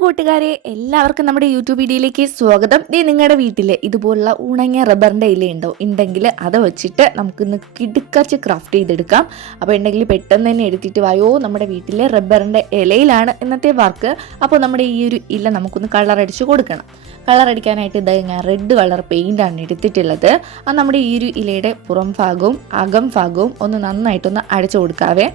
കൂട്ടുകാരെ. എല്ലാവർക്കും നമ്മുടെ യൂട്യൂബ് വീഡിയോയിലേക്ക് സ്വാഗതം. ദേ നിങ്ങളുടെ വീട്ടിൽ ഇതുപോലുള്ള ഉണങ്ങിയ റബ്ബറിന്റെ ഉണ്ടോ? ഉണ്ടെങ്കിൽ അത് വെച്ചിട്ട് നമുക്കിന്ന് കിടുക്കച്ച് ക്രാഫ്റ്റ് ചെയ്തെടുക്കാം. അപ്പോൾ ഉണ്ടെങ്കിൽ പെട്ടെന്ന് തന്നെ എടുത്തിട്ട് വായോ നമ്മുടെ വീട്ടിലെ റബ്ബറിന്റെ ഇലയിലാണ് ഇന്നത്തെ വർക്ക്. അപ്പോൾ നമ്മുടെ ഈ ഒരു ഇല നമുക്കൊന്ന് കളർ അടിച്ച് കൊടുക്കണം. കളർ അടിക്കാനായിട്ട് ഇതാ ഞാൻ റെഡ് കളർ പെയിന്റാണ് എടുത്തിട്ടുള്ളത്. അത് നമ്മുടെ ഈ ഒരു ഇലയുടെ പുറം ഭാഗവും അകം ഭാഗവും ഒന്ന് നന്നായിട്ടൊന്ന് അടിച്ചു കൊടുക്കാവേ.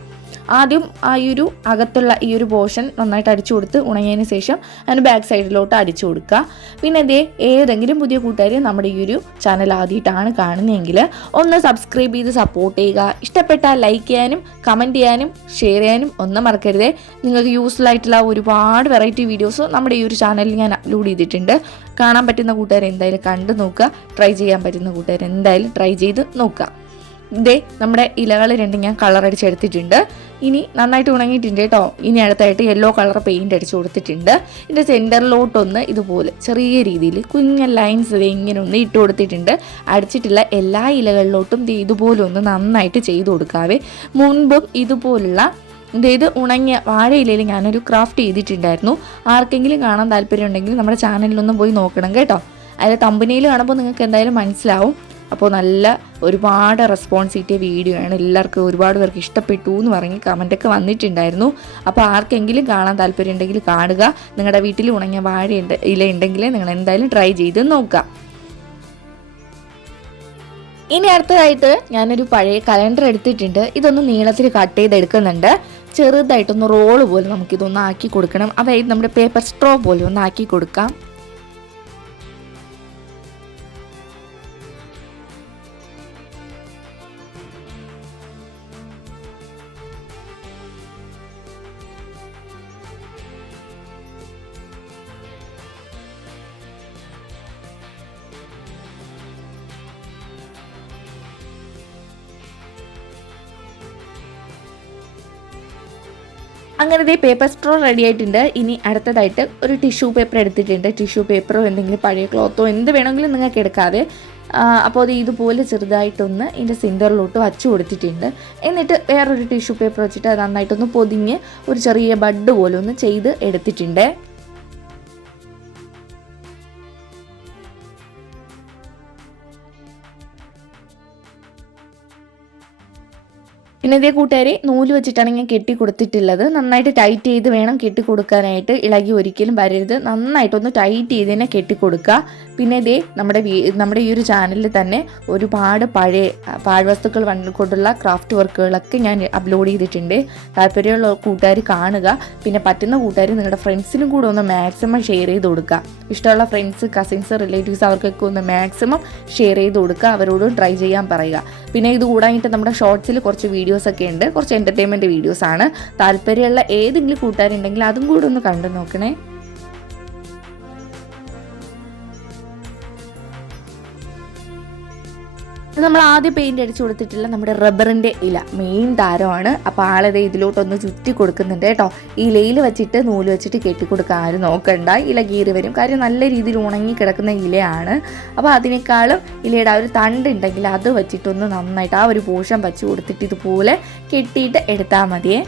ആദ്യം ആ ഈ ഒരു അകത്തുള്ള ഈ ഒരു പോർഷൻ നന്നായിട്ട് അടിച്ചു കൊടുത്ത് ഉണങ്ങിയതിന് ശേഷം അതിന് ബാക്ക് സൈഡിലോട്ട് അടിച്ചു കൊടുക്കുക. പിന്നെ ഇതേ ഏതെങ്കിലും പുതിയ കൂട്ടുകാർ നമ്മുടെ ഈ ഒരു ചാനൽ ആദ്യമായിട്ടാണ് കാണുന്നതെങ്കിൽ ഒന്ന് സബ്സ്ക്രൈബ് ചെയ്ത് സപ്പോർട്ട് ചെയ്യുക. ഇഷ്ടപ്പെട്ട ലൈക്ക് ചെയ്യാനും കമന്റ് ചെയ്യാനും ഷെയർ ചെയ്യാനും ഒന്നും മറക്കരുതേ. നിങ്ങൾക്ക് യൂസ്ഫുൾ ആയിട്ടുള്ള ഒരുപാട് വെറൈറ്റി വീഡിയോസ് നമ്മുടെ ഈ ഒരു ചാനലിൽ ഞാൻ അപ്ലോഡ് ചെയ്തിട്ടുണ്ട്. കാണാൻ പറ്റുന്ന കൂട്ടുകാർ എന്തായാലും കണ്ടു നോക്കുക ട്രൈ ചെയ്യാൻ പറ്റുന്ന കൂട്ടുകാർ എന്തായാലും ട്രൈ ചെയ്ത് നോക്കുക. ഇതേ നമ്മുടെ ഇലകൾ രണ്ടും ഞാൻ കളർ അടിച്ചെടുത്തിട്ടുണ്ട്. ഇനി നന്നായിട്ട് ഉണങ്ങിയിട്ടുണ്ട് കേട്ടോ. ഇനി അടുത്തായിട്ട് യെല്ലോ കളർ പെയിന്റ് അടിച്ചു കൊടുത്തിട്ടുണ്ട്. ഇതിന്റെ സെന്ററിലോട്ടൊന്ന് ഇതുപോലെ ചെറിയ രീതിയിൽ കുഞ്ഞ ലൈൻസ് ഇത് ഇങ്ങനെ ഒന്ന് ഇട്ട് കൊടുത്തിട്ടുണ്ട്. അടിച്ചിട്ടുള്ള എല്ലാ ഇലകളിലോട്ടും ഇത് ഇതുപോലെ ഒന്ന് നന്നായിട്ട് ചെയ്തു കൊടുക്കാവേ. മുൻപും ഇതുപോലുള്ള ഇത് ഉണങ്ങിയ വാഴയിലയിൽ ഞാനൊരു ക്രാഫ്റ്റ് ചെയ്തിട്ടുണ്ടായിരുന്നു. ആർക്കെങ്കിലും കാണാൻ താല്പര്യം ഉണ്ടെങ്കിൽ നമ്മുടെ ചാനലിലൊന്ന് പോയി നോക്കണം കേട്ടോ. അതിൽ തമ്പനിയിൽ കാണുമ്പോൾ നിങ്ങൾക്ക് എന്തായാലും മനസ്സിലാവും. അപ്പോൾ നല്ല ഒരുപാട് റെസ്പോൺസ് കിട്ടിയ വീഡിയോ ആണ്. എല്ലാവർക്കും ഒരുപാട് പേർക്ക് ഇഷ്ടപ്പെട്ടു എന്ന് പറഞ്ഞ് കമന്റൊക്കെ വന്നിട്ടുണ്ടായിരുന്നു. അപ്പോൾ ആർക്കെങ്കിലും കാണാൻ താല്പര്യം ഉണ്ടെങ്കിൽ കാണുക. നിങ്ങളുടെ വീട്ടിൽ ഉണങ്ങിയ വാഴ ഇല ഉണ്ടെങ്കിൽ നിങ്ങൾ എന്തായാലും ട്രൈ ചെയ്ത് നോക്കുക. ഇനി അടുത്തതായിട്ട് ഞാനൊരു പഴയ കലണ്ടർ എടുത്തിട്ടുണ്ട്. ഇതൊന്ന് നീളത്തിൽ കട്ട് ചെയ്ത് ചെയ്തെടുക്കുന്നുണ്ട്. ചെറുതായിട്ടൊന്ന് റോൾ പോലെ നമുക്കിതൊന്ന് ആക്കി കൊടുക്കണം. അതായത് നമ്മുടെ പേപ്പർ സ്ട്രോ പോലെ ഒന്ന് ആക്കി കൊടുക്കാം. അങ്ങനെ ദേ പേപ്പർ സ്ട്രോ റെഡി ആയിട്ടുണ്ട്. ഇനി അടുത്തതായിട്ട് ഒരു ടിഷ്യൂ പേപ്പർ എടുത്തിട്ടുണ്ട്. ടിഷ്യൂ പേപ്പറോ എന്തെങ്കിലും പഴയ ക്ലോത്തോ എന്ത് വേണമെങ്കിലും നിങ്ങൾക്ക് എടുക്കാതെ. അപ്പോൾ അത് ഇതുപോലെ ചെറുതായിട്ടൊന്ന് ഇതിന്റെ സെന്ററിലോട്ട് വച്ചു കൊടുത്തിട്ടുണ്ട്. എന്നിട്ട് വേറൊരു ടിഷ്യൂ പേപ്പർ വെച്ചിട്ട് അത് നന്നായിട്ടൊന്ന് പൊതിഞ്ഞ് ഒരു ചെറിയ ബഡ് പോലെ ഒന്ന് ചെയ്ത് എടുത്തിട്ടുണ്ട്. പിന്നെ ഇതേ കൂട്ടുകാരെ നൂൽ വെച്ചിട്ടാണ് ഞാൻ കെട്ടി കൊടുത്തിട്ടുള്ളത്. നന്നായിട്ട് ടൈറ്റ് ചെയ്ത് വേണം കെട്ടി കൊടുക്കാനായിട്ട്. ഇളകി ഒരിക്കലും വരരുത്. നന്നായിട്ടൊന്ന് ടൈറ്റ് ചെയ്ത് തന്നെ കെട്ടി കൊടുക്കുക. പിന്നെ ഇതേ നമ്മുടെ നമ്മുടെ ഈ ഒരു ചാനലിൽ തന്നെ ഒരുപാട് പഴയ പാഴ്വസ്തുക്കൾ കൊണ്ടുള്ള ക്രാഫ്റ്റ് വർക്കുകളൊക്കെ ഞാൻ അപ്ലോഡ് ചെയ്തിട്ടുണ്ട്. താല്പര്യമുള്ള കൂട്ടുകാർ കാണുക. പിന്നെ പറ്റുന്ന കൂട്ടുകാർ നിങ്ങളുടെ ഫ്രണ്ട്സിനും കൂടെ ഒന്ന് മാക്സിമം ഷെയർ ചെയ്ത് കൊടുക്കുക. ഇഷ്ടമുള്ള ഫ്രണ്ട്സ് കസിൻസ് റിലേറ്റീവ്സ് അവർക്കൊക്കെ ഒന്ന് മാക്സിമം ഷെയർ ചെയ്ത് കൊടുക്കുക. അവരോടും ട്രൈ ചെയ്യാൻ പറയുക. പിന്നെ ഇത് കൂടാനായിട്ട് നമ്മുടെ ഷോർട്സിൽ കുറച്ച് വീഡിയോസ് ഒക്കെ ഉണ്ട് കുറച്ച് എന്റർടൈൻമെന്റ് വീഡിയോസ് ആണ്. താല്പര്യമുള്ള ഏതെങ്കിലും കൂട്ടുകാരുണ്ടെങ്കിൽ അതും കൂടെ ഒന്ന് കണ്ടു നോക്കണേ. നമ്മൾ ആദ്യം പെയിന്റ് അടിച്ചു കൊടുത്തിട്ടില്ല നമ്മുടെ റബ്ബറിന്റെ ഇല. മെയിൻ താരമാണ്. അപ്പോൾ ആളത് ഇതിലോട്ടൊന്ന് ചുറ്റി കൊടുക്കുന്നുണ്ട് കേട്ടോ. ഇലയിൽ വെച്ചിട്ട് നൂൽ വെച്ചിട്ട് കെട്ടിക്കൊടുക്കാൻ ആരും നോക്കണ്ട. ഇല കീറി വരും. കാര്യം നല്ല രീതിയിൽ ഉണങ്ങി കിടക്കുന്ന ഇലയാണ്. അപ്പോൾ അതിനേക്കാളും ഇലയുടെ ആ ഒരു തണ്ട് ഉണ്ടെങ്കിൽ അത് വെച്ചിട്ടൊന്ന് നന്നായിട്ട് ആ ഒരു പോഷൻ വച്ച് കൊടുത്തിട്ട് ഇതുപോലെ കെട്ടിയിട്ട് എടുത്താൽ മതിയേ.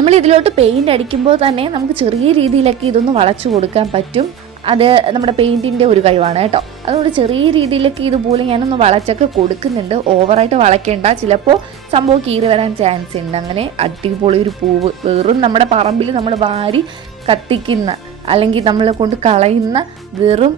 നമ്മൾ ഇതിലോട്ട് പെയിന്റ് അടിക്കുമ്പോൾ തന്നെ നമുക്ക് ചെറിയ രീതിയിലൊക്കെ ഇതൊന്ന് വളച്ചു കൊടുക്കാൻ പറ്റും. അത് നമ്മുടെ പെയിന്റിന്റെ ഒരു കഴിവാണ് കേട്ടോ. അതുകൊണ്ട് ചെറിയ രീതിയിലൊക്കെ ഇതുപോലെ ഞാനൊന്ന് വളച്ചൊക്കെ കൊടുക്കുന്നുണ്ട്. ഓവറായിട്ട് വളയ്ക്കേണ്ട. ചിലപ്പോൾ സംഭവം കീറി വരാൻ ചാൻസ് ഉണ്ട്. അങ്ങനെ അടിപൊളി ഒരു പൂവ്. വെറും നമ്മുടെ പറമ്പിൽ നമ്മൾ വാരി കത്തിക്കുന്ന അല്ലെങ്കിൽ നമ്മളെ കൊണ്ട് കളയുന്ന വെറും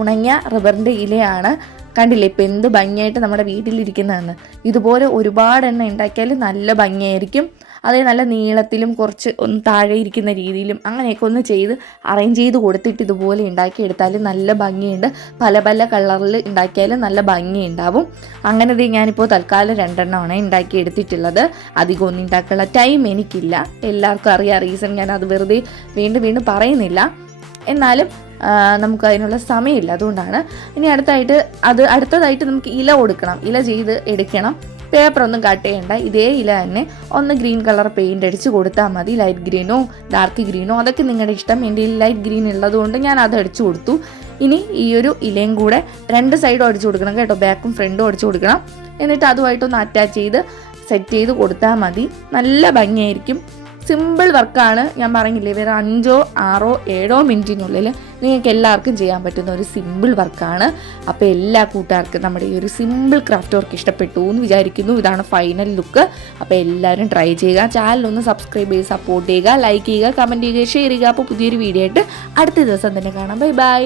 ഉണങ്ങിയ റബ്ബറിന്റെ ഇലയാണ്. കണ്ടില്ലേ? ഇപ്പം എന്ത് ഭംഗിയായിട്ട് നമ്മുടെ വീട്ടിലിരിക്കുന്നതെന്ന്. ഇതുപോലെ ഒരുപാട് എണ്ണ ഉണ്ടാക്കിയാൽ നല്ല ഭംഗിയായിരിക്കും. അതേ നല്ല നീളത്തിലും കുറച്ച് ഒന്ന് താഴെ ഇരിക്കുന്ന രീതിയിലും അങ്ങനെയൊക്കെ ഒന്ന് ചെയ്ത് അറേഞ്ച് ചെയ്ത് കൊടുത്തിട്ട് ഇതുപോലെ ഉണ്ടാക്കിയെടുത്താൽ നല്ല ഭംഗിയുണ്ട്. പല പല കളറിൽ ഉണ്ടാക്കിയാലും നല്ല ഭംഗിയുണ്ടാവും. അങ്ങനെ ഞാനിപ്പോൾ തൽക്കാലം രണ്ടെണ്ണമാണ് ഉണ്ടാക്കി എടുത്തിട്ടുള്ളത് അധികം ഒന്നും ഉണ്ടാക്കാനുള്ള ടൈം എനിക്കില്ല. എല്ലാവർക്കും അറിയാം റീസൺ ഞാൻ അത് വെറുതെ വീണ്ടും വീണ്ടും പറയുന്നില്ല. എന്നാലും നമുക്ക് അതിനുള്ള സമയമില്ല. അതുകൊണ്ടാണ്. ഇനി അടുത്തായിട്ട് അത് അടുത്തതായിട്ട് നമുക്ക് ഇല കൊടുക്കണം. ഇല ചെയ്ത് എടുക്കണം. പേപ്പർ ഒന്നും കട്ട് ചെയ്യണ്ട. ഇതേ ഇല തന്നെ ഒന്ന് ഗ്രീൻ കളർ പെയിന്റ് അടിച്ച് കൊടുത്താൽ മതി. ലൈറ്റ് ഗ്രീനോ ഡാർക്ക് ഗ്രീനോ അതൊക്കെ നിങ്ങളുടെ ഇഷ്ടം. എന്റെ കയ്യിൽ ലൈറ്റ് ഗ്രീൻ ഉള്ളതുകൊണ്ട് ഞാൻ അത് അടിച്ചു കൊടുത്തു. ഇനി ഈ ഒരു ഇലയും കൂടെ രണ്ട് സൈഡും അടിച്ചു കൊടുക്കണം കേട്ടോ. ബാക്കും ഫ്രണ്ടും അടിച്ചു കൊടുക്കണം. എന്നിട്ട് അതുമായിട്ടൊന്ന് അറ്റാച്ച് ചെയ്ത് സെറ്റ് ചെയ്ത് കൊടുത്താൽ മതി. നല്ല ഭംഗിയായിരിക്കും. സിമ്പിൾ വർക്കാണ് ഞാൻ പറഞ്ഞില്ലേ വേറെ അഞ്ചോ ആറോ ഏഴോ മിനിറ്റിനുള്ളിൽ നിങ്ങൾക്ക് എല്ലാവർക്കും ചെയ്യാൻ പറ്റുന്ന ഒരു സിമ്പിൾ വർക്കാണ് അപ്പോൾ എല്ലാ കൂട്ടുകാർക്കും നമ്മുടെ ഈ ഒരു സിമ്പിൾ ക്രാഫ്റ്റ് വർക്ക് ഇഷ്ടപ്പെട്ടു എന്ന് വിചാരിക്കുന്നു. ഇതാണ് ഫൈനൽ ലുക്ക് അപ്പോൾ എല്ലാവരും ട്രൈ ചെയ്യുക. ചാനലൊന്ന് സബ്സ്ക്രൈബ് ചെയ്ത് സപ്പോർട്ട് ചെയ്യുക. ലൈക്ക് ചെയ്യുക കമന്റ് ചെയ്യുക ഷെയർ ചെയ്യുക. അപ്പോൾ പുതിയൊരു വീഡിയോ ആയിട്ട് അടുത്ത ദിവസം തന്നെ കാണാം. Bye bye